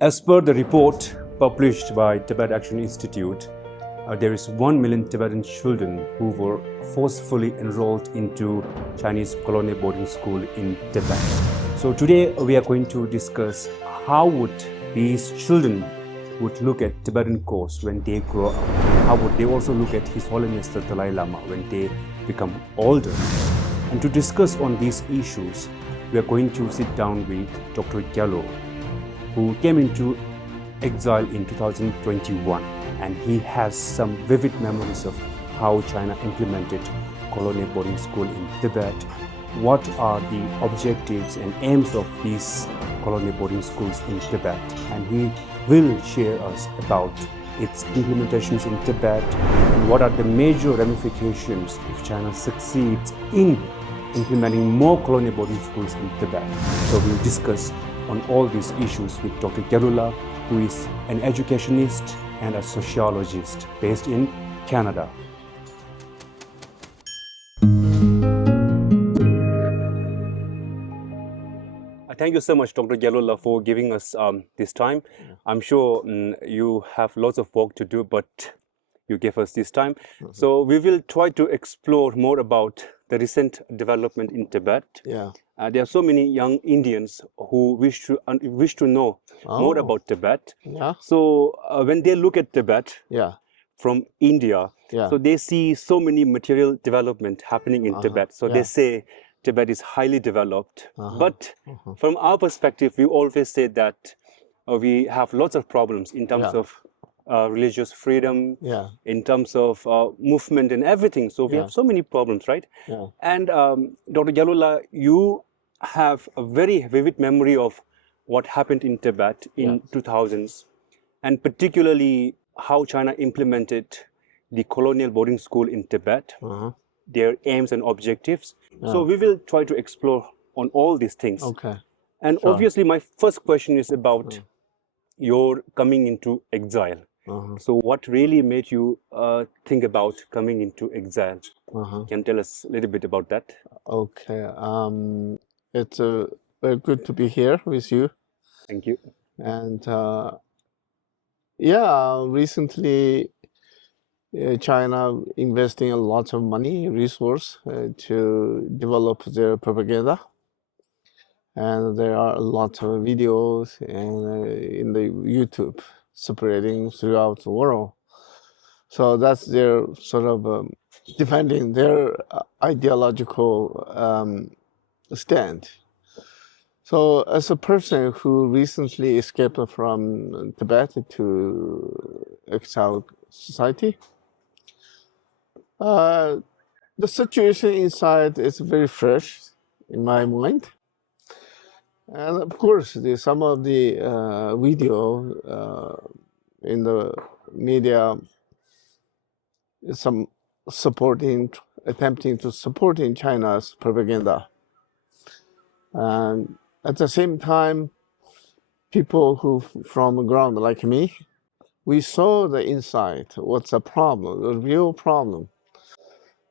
As per the report published by Tibet Action Institute, there is 1 million Tibetan children who were forcefully enrolled into Chinese colonial boarding school in Tibet. So today we are going to discuss how would these children would look at Tibetan course when they grow up. How would they also look at His Holiness the Dalai Lama when they become older? And to discuss on these issues, we are going to sit down with Dr. Gyalo, who came into exile in 2021, and he has some vivid memories of how China implemented colonial boarding school in Tibet. What are the objectives and aims of these colonial boarding schools in Tibet? And he will share us about its implementations in Tibet and what are the major ramifications if China succeeds in implementing more colonial boarding schools in Tibet. So we'll discuss on all these issues with Dr. Gyalo, who is an educationist and a sociologist based in Canada. Thank you so much, Dr. Gyalo, for giving us this time. I'm sure you have lots of work to do, but you gave us this time. So we will try to explore more about the recent development in Tibet. There are so many young Indians who wish to know more about Tibet. So when they look at Tibet from India, so they see so many material development happening in Tibet. So they say Tibet is highly developed. But from our perspective, we always say that we have lots of problems in terms of religious freedom, in terms of movement and everything. So we have so many problems, right? And Dr. Gyalo, you have a very vivid memory of what happened in Tibet in 2000s, and particularly how China implemented the colonial boarding school in Tibet, their aims and objectives. So we will try to explore on all these things. And obviously my first question is about your coming into exile. So what really made you think about coming into exile? Can you tell us a little bit about that? It's very good to be here with you. Thank you. And recently China investing a lot of money, resource to develop their propaganda. And there are a lot of videos in the YouTube spreading throughout the world. So that's their sort of defending their ideological stand. So as a person who recently escaped from Tibet to exile society, the situation inside is very fresh in my mind. And of course, some of the video in the media, some attempting to supporting China's propaganda. And at the same time, people who from the ground like me, we saw the inside, what's the problem, the real problem.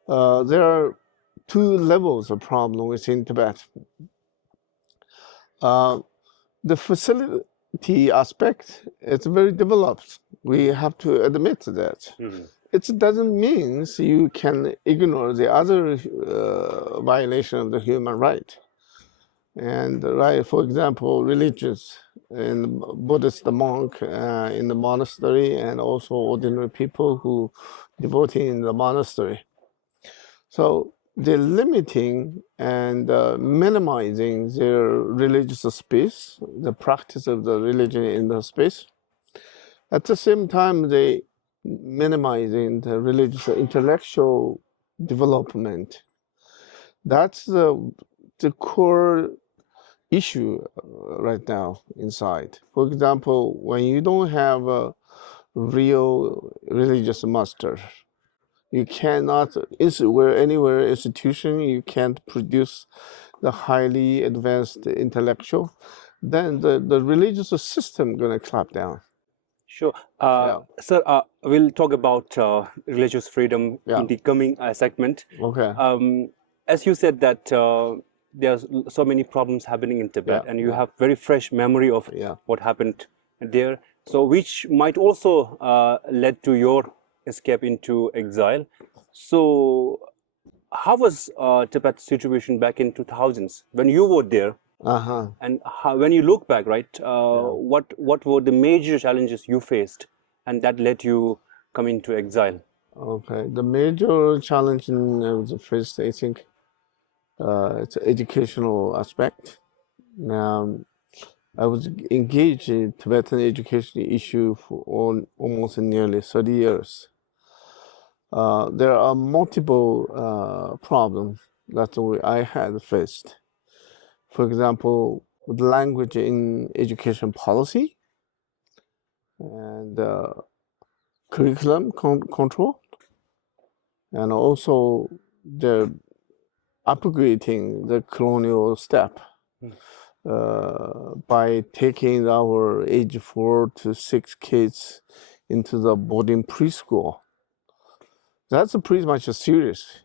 There are two levels of problem within Tibet. The facility aspect is very developed. We have to admit that. It doesn't mean you can ignore the other violation of the human right. And for example, religious and Buddhist monk in the monastery, and also ordinary people who devoting in the monastery. So they're limiting and minimizing their religious space, the practice of the religion in the space. At the same time, they minimizing the religious intellectual development. That's the core issue right now inside. For example, when you don't have a real religious master, you cannot, anywhere institution, you can't produce the highly advanced intellectual, then the religious system going to clap down. Sure. Sir, we'll talk about religious freedom in the coming segment. As you said that there's so many problems happening in Tibet, and you have very fresh memory of what happened there. So which might also led to your escape into exile. So how was Tibet's situation back in 2000s when you were there? Uh-huh. And when you look back, right, Yeah. what were the major challenges you faced, and that led you come into exile? Okay. The major challenge in the first, I think, it's educational aspect. Now, I was engaged in Tibetan education issue for almost nearly 30 years. There are multiple problems that I had faced. For example, with language in education policy and curriculum control, and also the upgrading the colonial step by taking our age 4 to 6 kids into the boarding preschool. That's pretty much serious.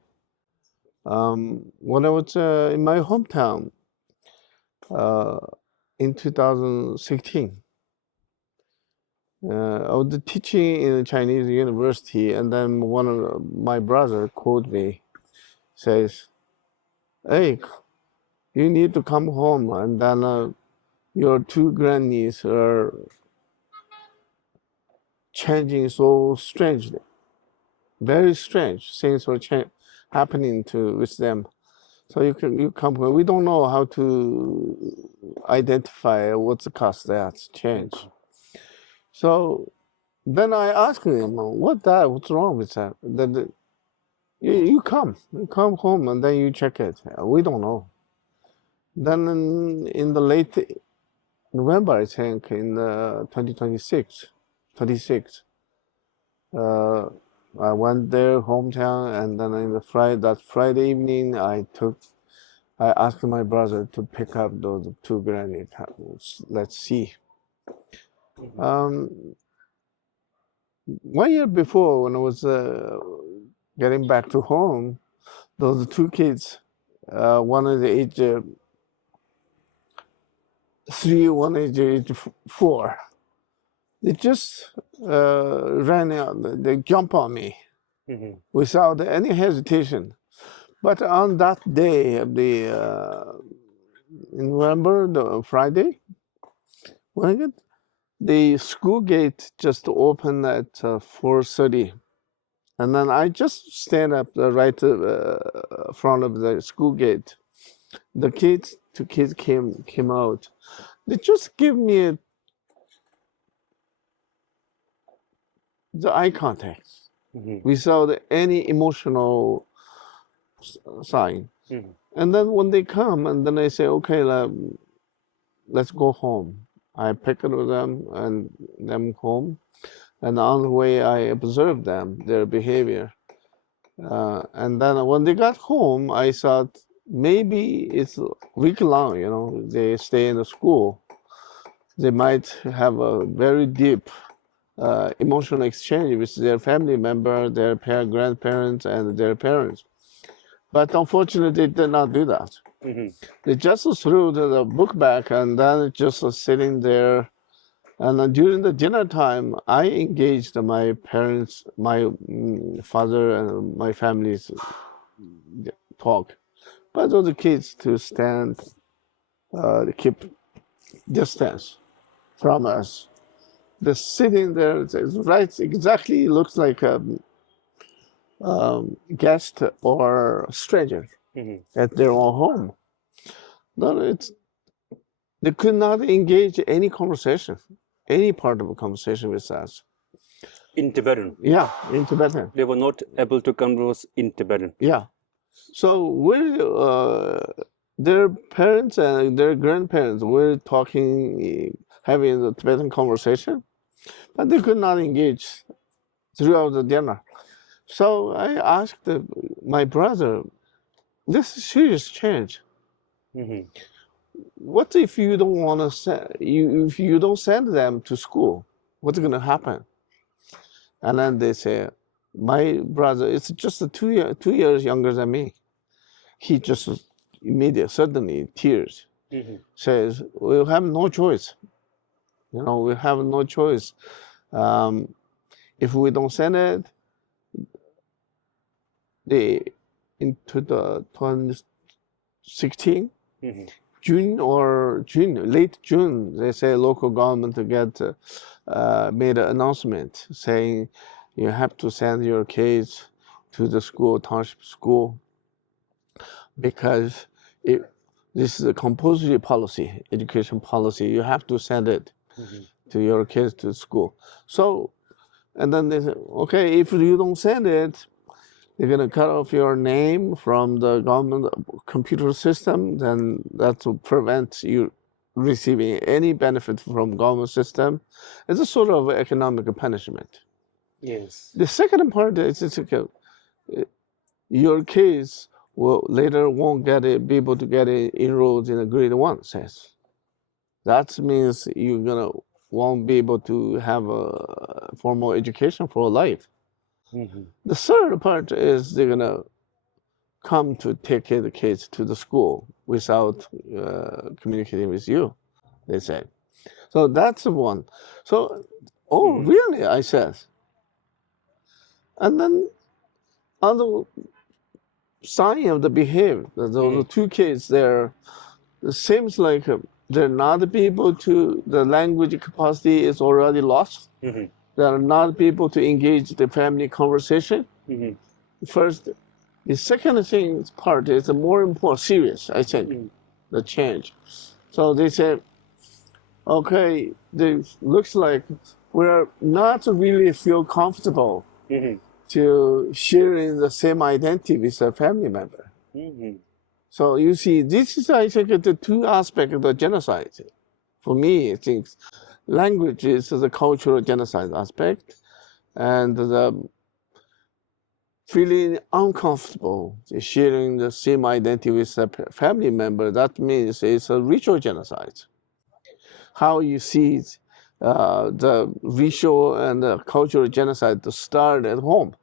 When I was in my hometown uh, in 2016, I was teaching in a Chinese university, and then one of my brother called me, says, "Hey, you need to come home, and then your two grandniece are changing so strangely, very strange things are happening with them. So you come home. We don't know how to identify what's the cause that change." So then I asked him, what's wrong with that? Then you come home and then you check it. We don't know. Then in the late November, I think, in 2026, 26, I went there hometown, and then in that Friday evening, I asked my brother to pick up those two granny tablets. Let's see. 1 year before, when I was getting back to home, those two kids, one is age 3, one is age 4. They just ran out. They jumped on me without any hesitation. But on that day of in November, the Friday, the school gate just opened at 4:30. And then I just stand up right front of the school gate. The two kids came out. They just give me the eye contact without any emotional sign. And then when they come, and then I say, okay, let's go home. I pick up them and them home. And on the way, I observed them, their behavior. And then when they got home, I thought maybe it's week long, they stay in the school. They might have a very deep emotional exchange with their family member, their grandparents, and their parents. But unfortunately, they did not do that. They just threw the book back, and then just sitting there. And then during the dinner time, I engaged my parents, my father, and my family's talk. But those kids to stand, keep distance from us. The sitting there, right, exactly looks like a guest or stranger at their own home. No, they could not engage any conversation, any part of a conversation with us. In Tibetan? Yeah, in Tibetan. They were not able to converse in Tibetan? Yeah. So their parents and their grandparents were talking, having the Tibetan conversation, but they could not engage throughout the dinner. So I asked my brother, this is serious change. What if you don't want to if you don't send them to school? What's going to happen? And then they say, my brother is just 2 years younger than me. He just immediately, suddenly, tears, says, we'll have no choice. You know, we have no choice. If we don't send it, into the 2016 late June, they say local government made an announcement saying you have to send your kids to the school, township school, because this is a compulsory policy, education policy. You have to send it to your kids to school. So, and then they said, okay, if you don't send it, they're going to cut off your name from the government computer system. Then that will prevent you receiving any benefit from government system. It's a sort of economic punishment. Yes. The second part is your kids will later won't be able to get enrolled in a grade 1 sense. That means you're won't be able to have a formal education for life. The third part is they're gonna come to take the kids to the school without communicating with you, they say. So that's one. So, really? I said. And then on the sign of the behavior, those two kids there, it seems like they're not able to, the language capacity is already lost. They are not able to engage the family conversation. First, the second part is the more important, serious, I think, the change. So they said, okay, it looks like we're not really feel comfortable to sharing the same identity with a family member. So you see, this is, I think, the two aspects of the genocide. For me, I think language is the cultural genocide aspect, and the feeling uncomfortable sharing the same identity with a family member, that means it's a ritual genocide. How you see the ritual and the cultural genocide to start at home.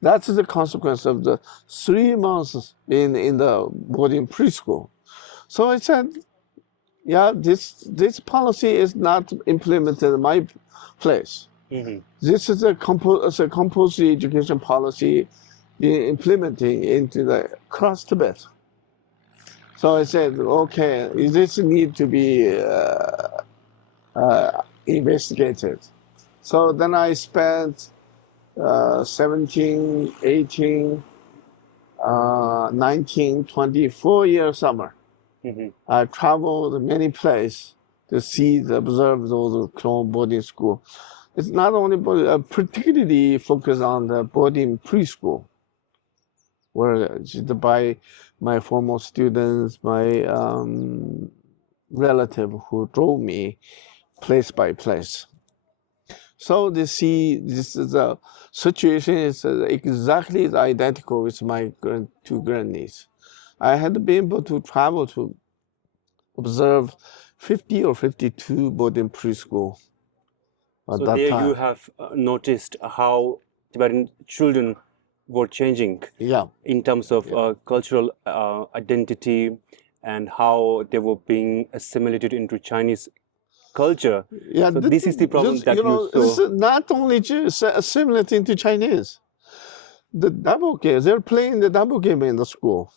That's the consequence of the 3 months being in the boarding preschool. So I said, yeah, this policy is not implemented in my place. This is a compulsory education policy being implemented into the across Tibet. So I said, okay, this need to be investigated. So then I spent 17, 18, 19, 24 years summer. I traveled many places to see, observe those clone boarding school. It's not only particularly focused on the boarding preschool, where by my former students, my relative who drove me place by place. So they see this is a situation is exactly identical with my two grandniece. I had been able to travel to observe 50 or 52 boarding preschool at So that there time. you have noticed how Tibetan children were changing in terms of cultural identity and how they were being assimilated into Chinese culture. Yeah, so this is the problem that you this saw. is not only assimilating to Chinese. The double game, they're playing the double game in the school.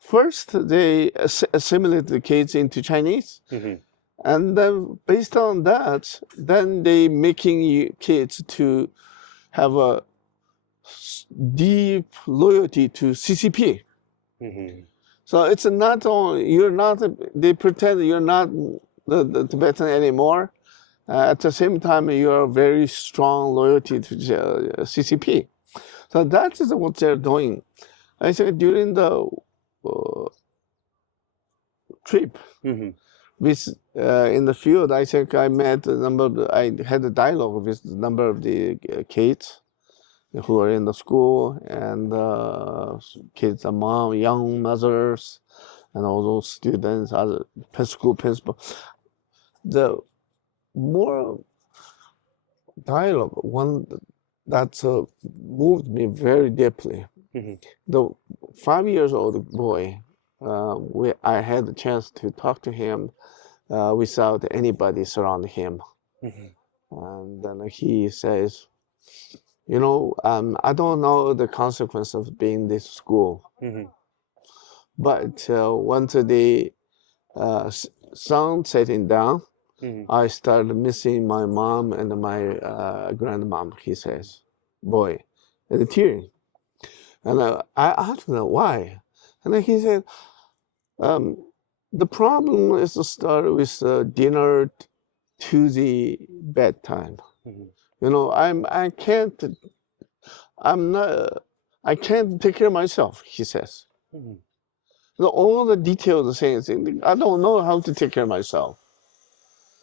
First, they assimilate the kids into Chinese. And then based on that, then they making kids to have a deep loyalty to CCP. So it's not only, they pretend you're not the Tibetan anymore. At the same time, you are very strong loyalty to CCP. So that is what they're doing. I think during the trip, with in the field, I think I met I had a dialogue with a number of the kids who are in the school, and kids among young mothers and all those students, other school principal. The more dialogue, one that moved me very deeply. The 5 years old boy, I had the chance to talk to him without anybody surrounding him. Mhm. And then he says, you know, I don't know the consequence of being in this school, Mhm. but once the sun setting down, Mhm. I started missing my mom and my grandmom, he says, boy, and tearing. And I asked him why. And then he said, um, the problem is to start with dinner to the bedtime. Mhm. You know, I'm not, I can't take care of myself, he says. Mhm. All the details saying, I don't know how to take care of myself.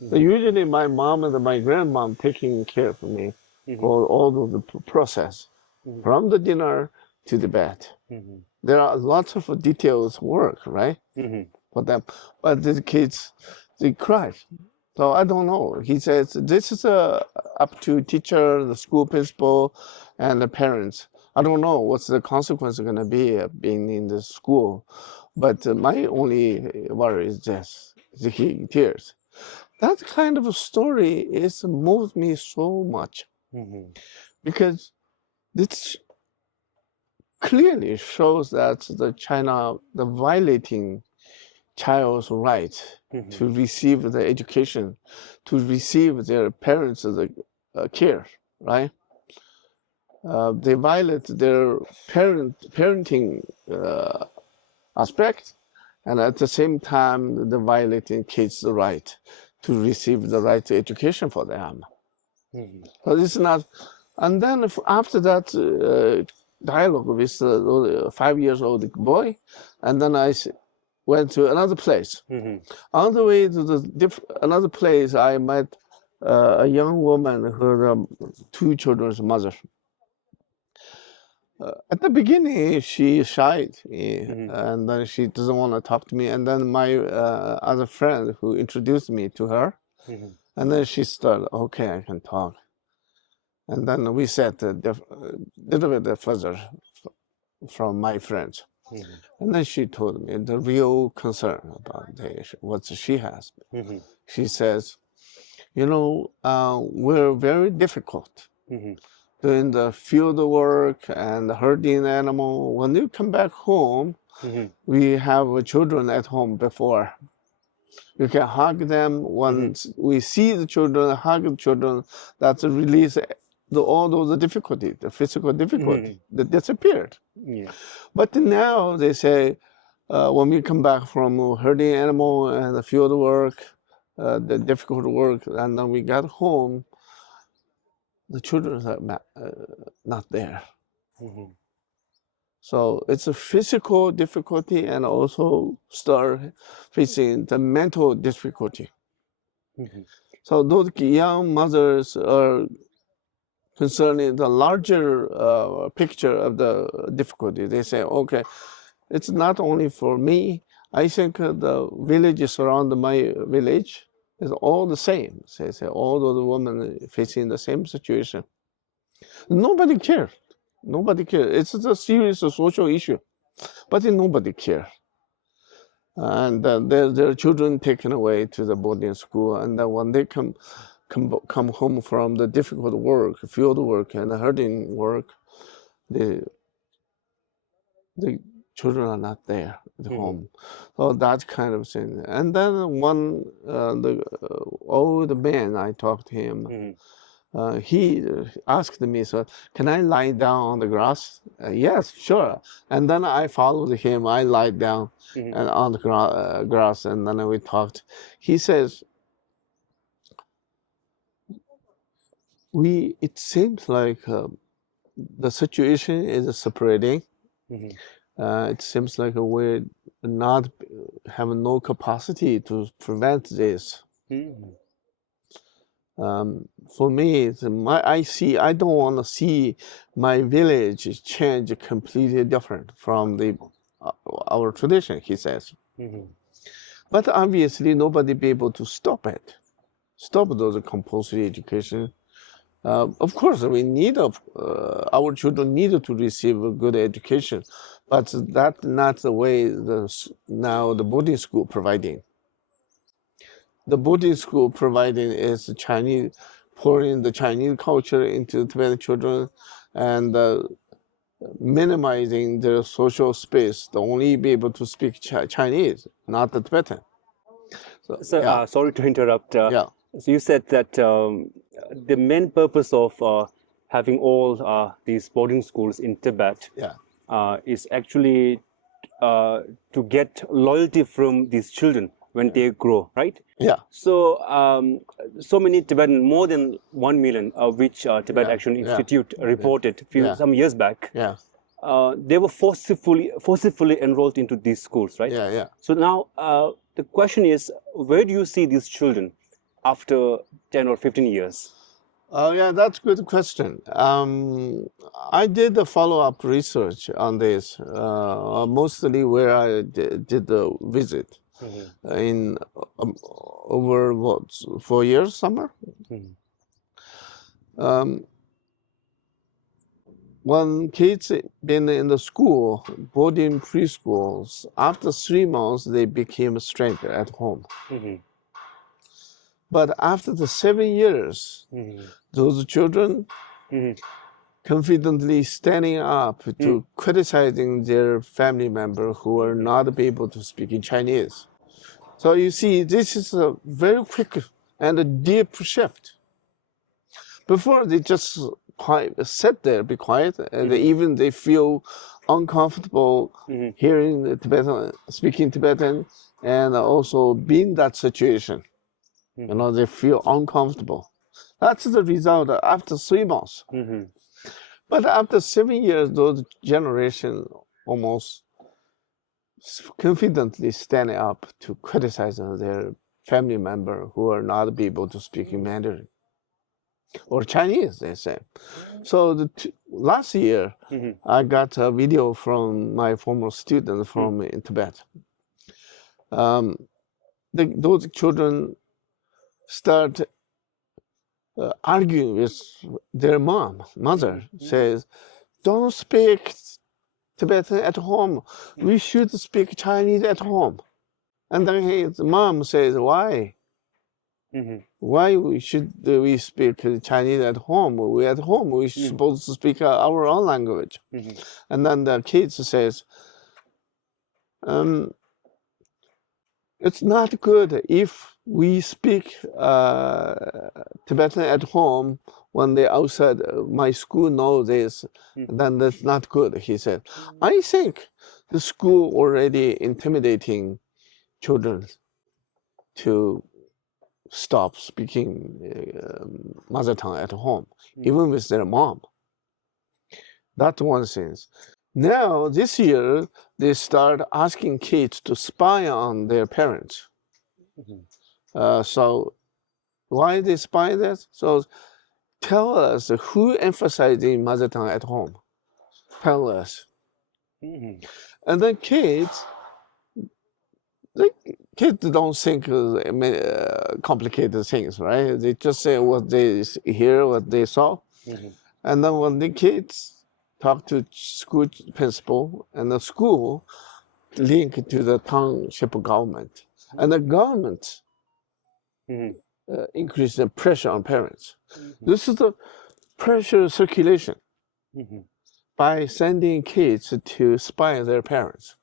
Mhm. Usually my mom and my grandmom taking care of me Mhm. for all of the process, Mhm. from the dinner to the bed. Mhm. There are lots of details work, right, Mhm. for them. But the kids, they cry. So I don't know. He says this is up to teacher, the school principal, and the parents. I don't know what's the consequence going to be being in the school, but my only worry is just he tears. That kind of a story is moves me so much Mhm. because this clearly shows that the China the violating child's right to Mhm. receive the education, to receive their parents' care, right? They violate their parenting aspect, and at the same time, they're violating kids' right to receive the right to education for them. Mhm. So this is not. And then after that dialogue with the 5 years old boy, and then went to another place. Mhm. On the way to another place, I met a young woman, her two children's mother. At the beginning, she shied me, Mhm. and then she doesn't want to talk to me. And then my other friend who introduced me to her, Mhm. and then she started, okay, I can talk. And then we sat a little bit further from my friends. Mhm. And then she told me the real concern about what she has. Mhm. She says, you know, we're very difficult Mhm. doing the field work and herding animal. When you come back home, Mhm. we have children at home before. You can hug them. Once we see the children, hug the children, that's a release all those difficulty, the physical difficulty Mhm. that disappeared. Yeah. But now they say, when we come back from herding animal and the field work, the difficult work, and then we got home, the children are not there. Mhm. So it's a physical difficulty and also start facing the mental difficulty. Mhm. So those young mothers are concerning the larger picture of the difficulty. They say, okay, it's not only for me. I think the villages around my village is all the same. They say all those women facing the same situation. Nobody cares. Nobody cares. It's a serious social issue, but nobody cares. And their children taken away to the boarding school, and then when they come home from the difficult work, field work and herding work, the the children are not there at Mhm. home. So that kind of thing. And then one the old man, I talked to him. Mhm. He asked me, so can I lie down on the grass? Yes, sure. And then I followed him. I lied down Mhm. and on the grass, and then we talked. He says, it seems like the situation is separating. Mhm. It seems like we not have no capacity to prevent this. Mhm. For me, I don't want to see my village change completely different from uh, our tradition, he says. Mhm. But obviously, nobody be able to stop those compulsory education. Of course, we need our children need to receive a good education, but that's not the way now the boarding school providing. the boarding school providing is Chinese, pouring the Chinese culture into Tibetan children, and minimizing their social space. They only be able to speak Chinese, not the Tibetan. So, So, yeah, sorry to interrupt. yeah, So you said that the main purpose of having all these boarding schools in Tibet yeah, is actually to get loyalty from these children when they grow, right? yeah, So, so many Tibetan, more than 1 million, which Tibet yeah, Action yeah, Institute reported yeah, some years back, yeah, they were forcibly enrolled into these schools, right? yeah, yeah. So now the question is, where do you see these children after 10 or 15 years? Oh, yeah, that's a good question. I did the follow-up research on this, mostly where I did the visit in over what, 4 years, summer. Um, when kids been in the school, boarding preschools, after 3 months, they became a stranger at home. But after the 7 years, those children confidently standing up to criticizing their family member who are not able to speak in Chinese. So you see, this is a very quick and a deep shift. Before they just sit there, be quiet, and even they feel uncomfortable hearing the Tibetan, speaking Tibetan, and also being in that situation. You know, they feel uncomfortable. That's the result after 3 months. But after 7 years, those generation almost confidently standing up to criticize their family member who are not able to speak in Mandarin or Chinese, they say. So last year, I got a video from my former student from in Tibet. Those children start arguing with their mother, says, don't speak Tibetan at home. We should speak Chinese at home. And then his mom says, why? Why should we speak Chinese at home? We at home, we're supposed to speak our own language. And then the kids says, it's not good if we speak Tibetan at home when they outside my school know this, then that's not good, he said. I think the school already intimidating children to stop speaking mother tongue at home, even with their mom. That's one thing. Now, this year, they start asking kids to spy on their parents. So why they spy that? So tell us who emphasizing mother tongue at home. Tell us. And then kids don't think complicated things, right? They just say what they hear, what they saw. And then when the kids talk to school principal, and the school link to the township government, and the government increase the pressure on parents. This is the pressure circulation by sending kids to spy on their parents.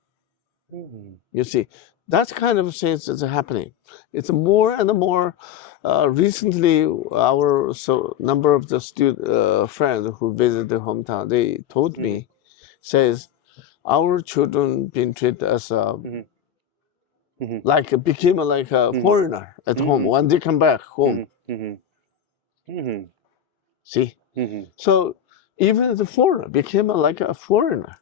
You see, that's kind of things that's happening. It's more and more. Recently, our number of the friends who visit the hometown, they told me, says, our children being treated as became like a foreigner at home when they come back home. See, so even the foreigner became like a foreigner.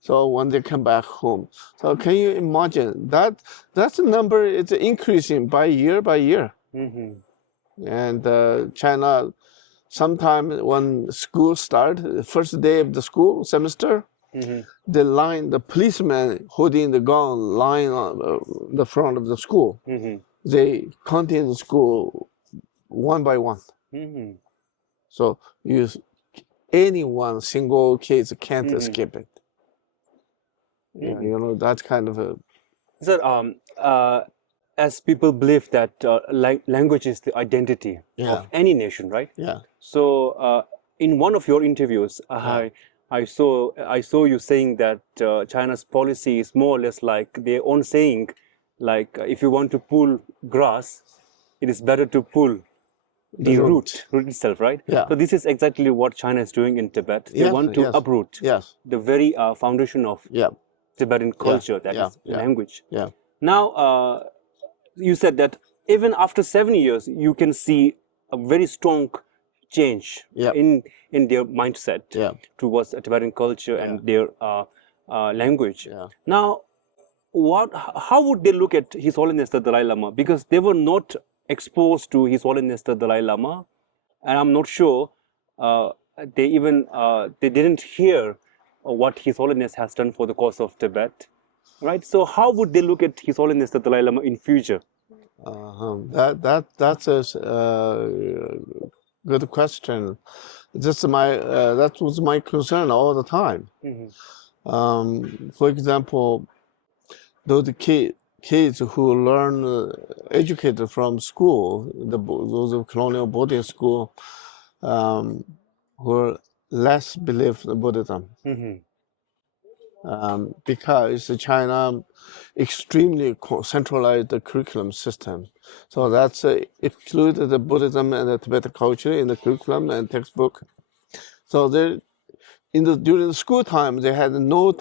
So when they come back home, so can you imagine that? That's the number. It's increasing by year. And China, sometime when school start, the first day of the school semester, the policeman holding the gun lying on the front of the school. They contain the school one by one. So anyone, single kids can't escape it. Yeah, you know, that's kind of a... So, as people believe that language is the identity of any nation, right? Yeah. So in one of your interviews, I saw you saying that China's policy is more or less like their own saying, like if you want to pull grass, it is better to pull the root itself, right? Yeah. So this is exactly what China is doing in Tibet. They want to uproot the very foundation of Tibetan culture, that is language. Yeah. Now, you said that even after 7 years, you can see a very strong change in their mindset towards Tibetan culture and their language. Now, how would they look at His Holiness the Dalai Lama? Because they were not exposed to His Holiness the Dalai Lama, and I'm not sure they didn't hear what His Holiness has done for the cause of Tibet, right? So how would they look at His Holiness the Dalai Lama in future? That's a good question. That was my concern all the time. For example, those kids who learn educated from school, those colonial boarding school, who less believe in Buddhism. Because China extremely centralized the curriculum system. So that's excluded the Buddhism and the Tibetan culture in the curriculum and textbook. So during the school time, they had no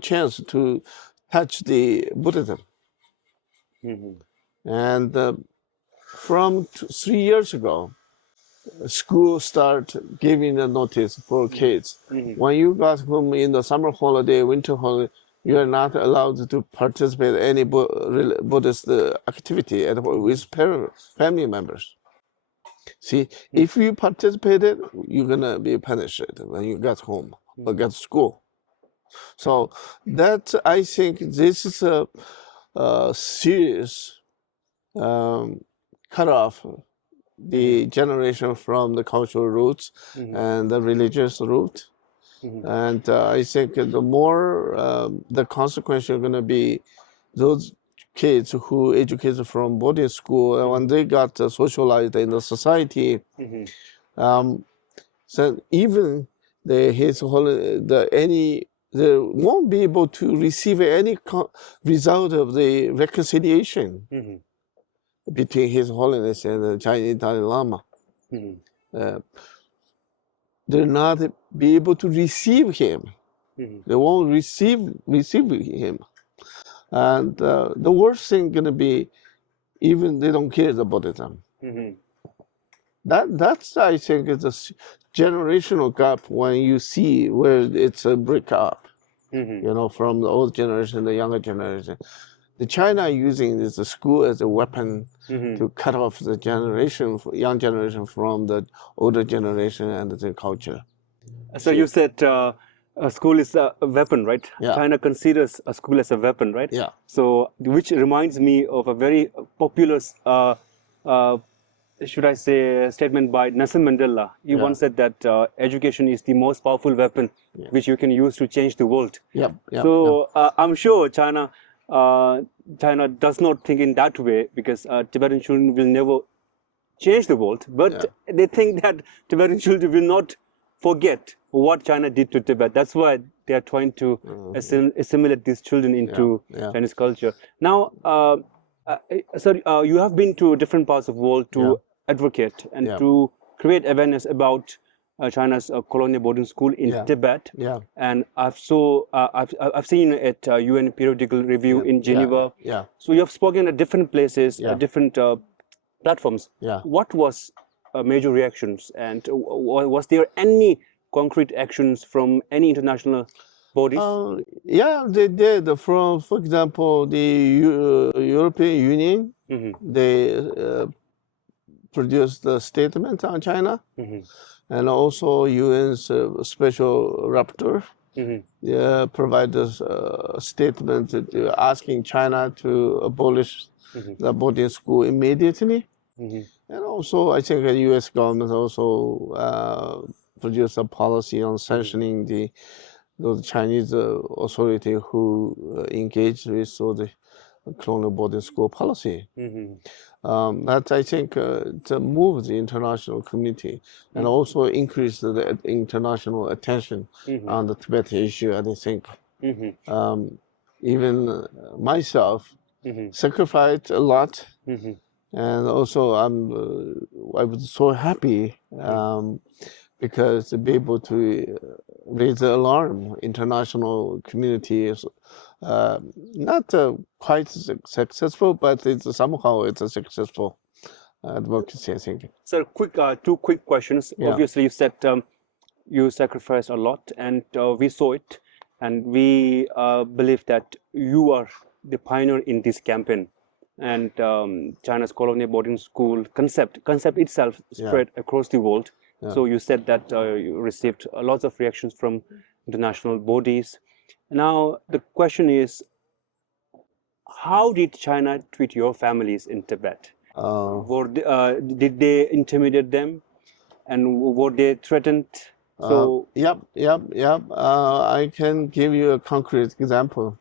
chance to touch the Buddhism. And from 3 years ago, school start giving a notice for kids. When you got home in the summer holiday, winter holiday, you are not allowed to participate in any Buddhist activity with family members. See, if you participated, you're gonna be punished when you get home or get to school. So that, I think this is a serious cut off the generation from the cultural roots and the religious root. And I think the more the consequence are going to be those kids who educated from boarding school, and when they got socialized in the society, so even they won't be able to receive any result of the reconciliation between His Holiness and the Chinese Dalai Lama. They'll not be able to receive him. They won't receive him. And the worst thing gonna be, even they don't care about Buddhism. That's, I think, is a generational gap when you see where it's a break up, from the old generation, the younger generation. The China using this school as a weapon to cut off the young generation from the older generation and the culture. So you said a school is a weapon, right? Yeah. China considers a school as a weapon, right? Yeah. So, which reminds me of a very popular, should I say, statement by Nelson Mandela. He once said that education is the most powerful weapon which you can use to change the world. So I'm sure China does not think in that way, because Tibetan children will never change the world, but they think that Tibetan children will not forget what China did to Tibet. That's why they are trying to assimilate these children into Chinese culture. Now, you have been to different parts of the world to advocate and to create awareness about China's colonial boarding school in Tibet. And I've seen it at UN Periodical Review in Geneva. So you have spoken at different places, different platforms. What was major reactions, and was there any concrete actions from any international bodies? They did. For example, the European Union, they produced a statement on China, and also UN's special rapporteur provided a statement asking China to abolish the boarding school immediately. And also, I think the U.S. government also produced a policy on sanctioning those Chinese authority who engaged with the colonial boarding school policy. Mm-hmm. That I think to move the international community and also increase the international attention on the Tibetan issue. And I think even myself sacrificed a lot, and also I was so happy because to be able to raise the alarm, international community is not quite successful, but somehow it's a successful advocacy, I think. So two quick questions. Yeah. Obviously, you said you sacrificed a lot, and we saw it, and we believe that you are the pioneer in this campaign. And China's colonial boarding school concept itself spread across the world. So you said that you received lots of reactions from international bodies. Now the question is, how did China treat your families in Tibet? Did they intimidate them, and were they threatened? So yep. I can give you a concrete example.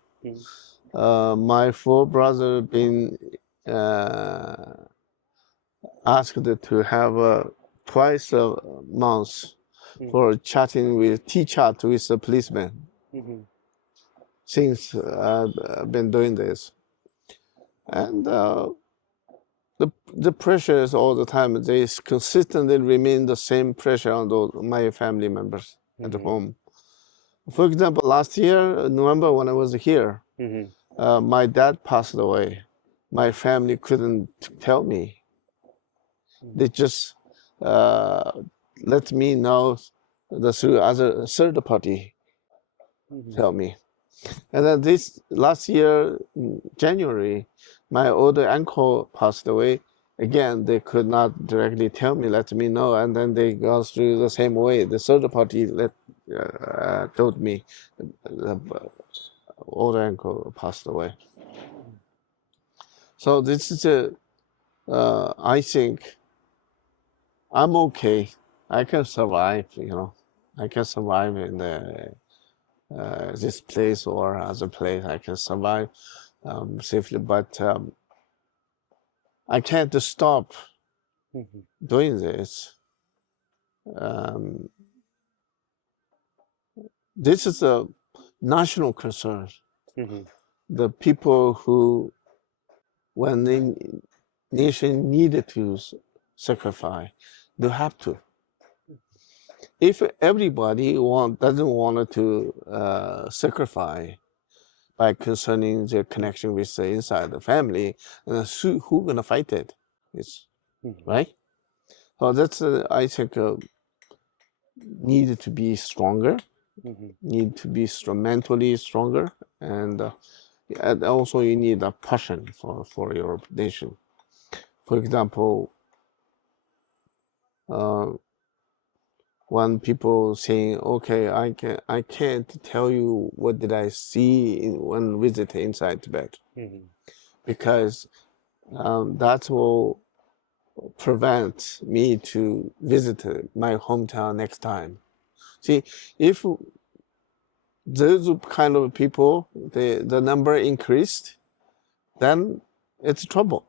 My four brothers been asked to have twice a month for chatting with chat with the policeman. Since I've been doing this, and the pressures all the time, they consistently remain the same pressure on my family members at home. For example, last year, November, when I was here, my dad passed away. My family couldn't tell me. They just let me know through other third party tell me. And then this last year, January, my older uncle passed away. Again, they could not directly tell me, let me know, and then they go through the same way. The third party told me the older uncle passed away. So this is I think I'm okay. I can survive, I can survive in this place or other place. I can survive safely, but I can't stop doing this. This is a national concern. The people who, when the nation needed to sacrifice, they have to. If everybody doesn't want to sacrifice by concerning their connection with the inside the family, then who gonna fight it? It's right. So that's I think needed to be stronger, need to be mentally stronger, and also you need a passion for your nation. For example, when people saying, okay, I can't tell you what did I see when visit inside Tibet, because that will prevent me to visit my hometown next time. See, if those kind of people, the number increased, then it's trouble.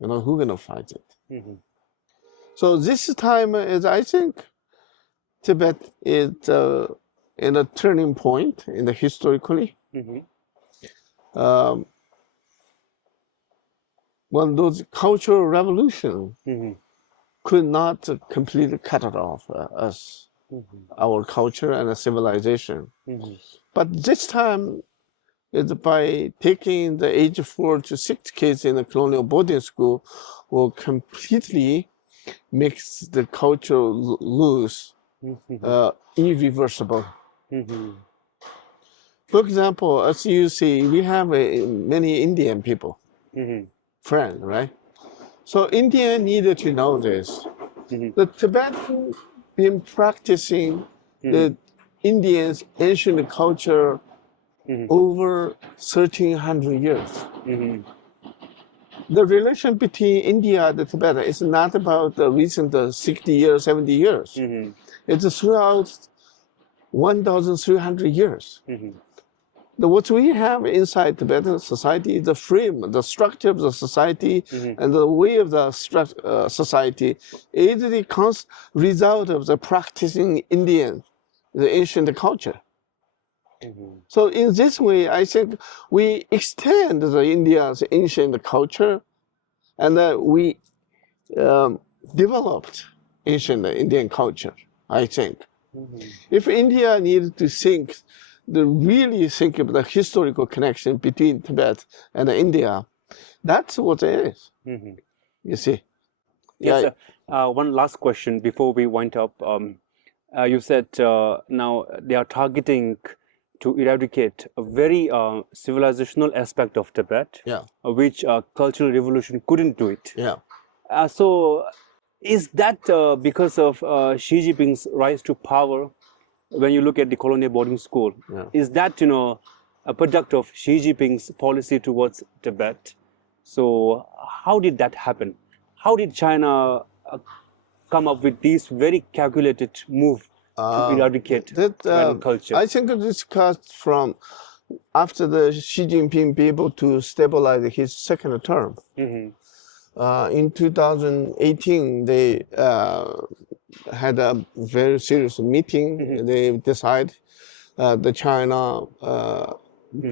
Who's gonna fight it? So this time is, I think, Tibet is in a turning point in the historically. When those cultural revolution could not completely cut it off us, our culture and the civilization. But this time, it's by taking the age 4 to 6 kids in the colonial boarding school will completely makes the culture lose irreversible. For example, as you see, we have many Indian people, friends, right? So India needed to know this. The Tibetans been practicing the Indians' ancient culture over 1,300 years. The relation between India and Tibet is not about the recent 60 years, 70 years. It's throughout 1,300 years. what we have inside Tibetan society, the frame, the structure of the society, and the way of the society is the result of the practicing Indian, the ancient culture. So in this way, I think we extend the India's ancient culture, and we developed ancient Indian culture, I think. If India needed to really think of the historical connection between Tibet and India, that's what it is. You see. Yes, one last question before we wind up. You said now they are targeting to eradicate a very civilizational aspect of Tibet, which cultural revolution couldn't do it. So is that because of Xi Jinping's rise to power? When you look at the colonial boarding school, is that a product of Xi Jinping's policy towards Tibet? So how did that happen? How did China come up with this very calculated move to eradicate Tibetan culture? I think this comes from after the Xi Jinping be able to stabilize his second term. In 2018, they had a very serious meeting. They decided the China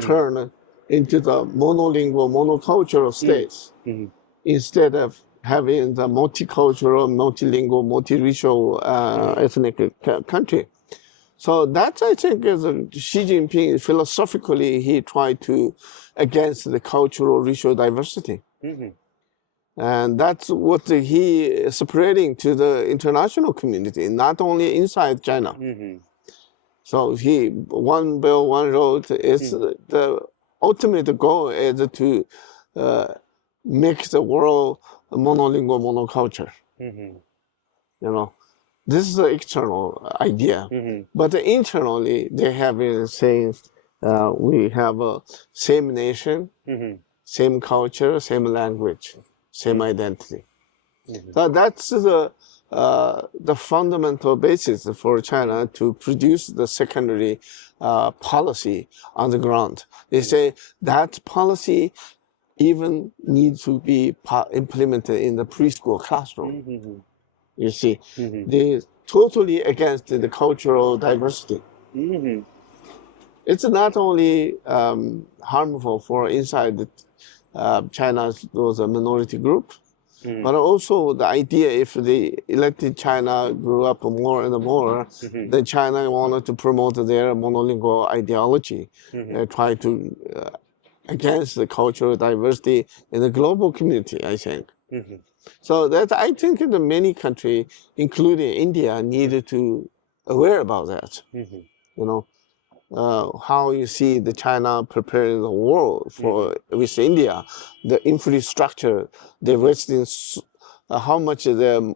turn into the monolingual, monocultural states instead of having the multicultural, multilingual, multiracial ethnic country. So that, I think, is Xi Jinping, philosophically, he tried to against the cultural, racial diversity. And that's what he is spreading to the international community, not only inside China. So one belt, one road is the ultimate goal is to make the world a monolingual, monoculture. This is the external idea. But internally, they have been saying we have a same nation, same culture, same language, same identity. So that's the fundamental basis for China to produce the secondary policy on the ground. They say that policy even needs to be implemented in the preschool classroom. You see, they're totally against the cultural diversity. It's not only harmful for inside China's those minority group, but also the idea if the elected China grew up more and more, then China wanted to promote their monolingual ideology, try to against the cultural diversity in the global community, I think. So that I think in the many countries, including India, needed to aware about that. How you see the China preparing the world for with India, the infrastructure, the Western, how much of the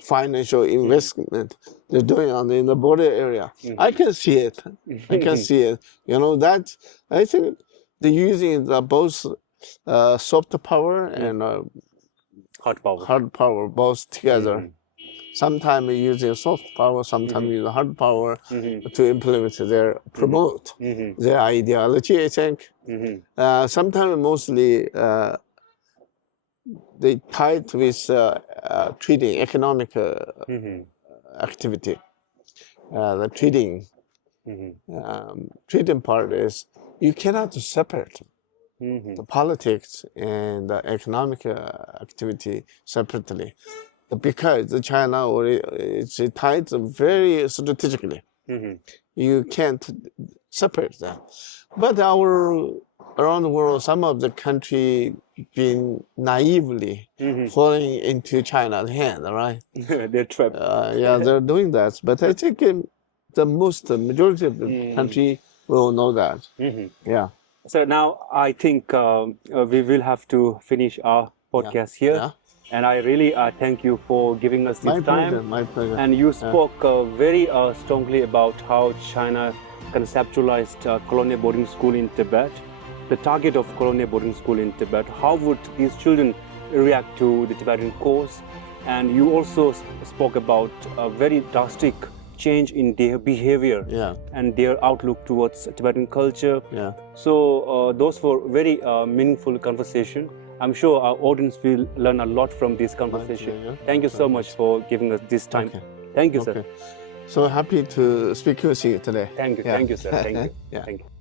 financial investment they're doing in the border area. I can see it. I can see it. That I think they're using both soft power and hard power both together. Sometimes using soft power, sometimes using hard power to implement promote their ideology, I think. Sometimes mostly they tied with trading, economic activity. The trading part is you cannot separate the politics and the economic activity separately. Because the China it's tied very strategically. You can't separate them. But around the world, some of the country been naively falling into China's hand, right? They're trapped. They're doing that. But I think the majority of the country will know that. So now I think we will have to finish our podcast here. And I really thank you for giving us this time. My pleasure. And you spoke very strongly about how China conceptualized colonial boarding school in Tibet, the target of colonial boarding school in Tibet. How would these children react to the Tibetan cause? And you also spoke about very drastic change in their behavior Yeah. and their outlook towards Tibetan culture. Yeah. So those were very meaningful conversation. I'm sure our audience will learn a lot from this conversation. yeah. Thank you so much for giving us this time. Okay. Thank you, sir. Okay. So happy to speak with you today. Thank you, Yeah. thank you, sir. Thank you. Yeah. Thank you.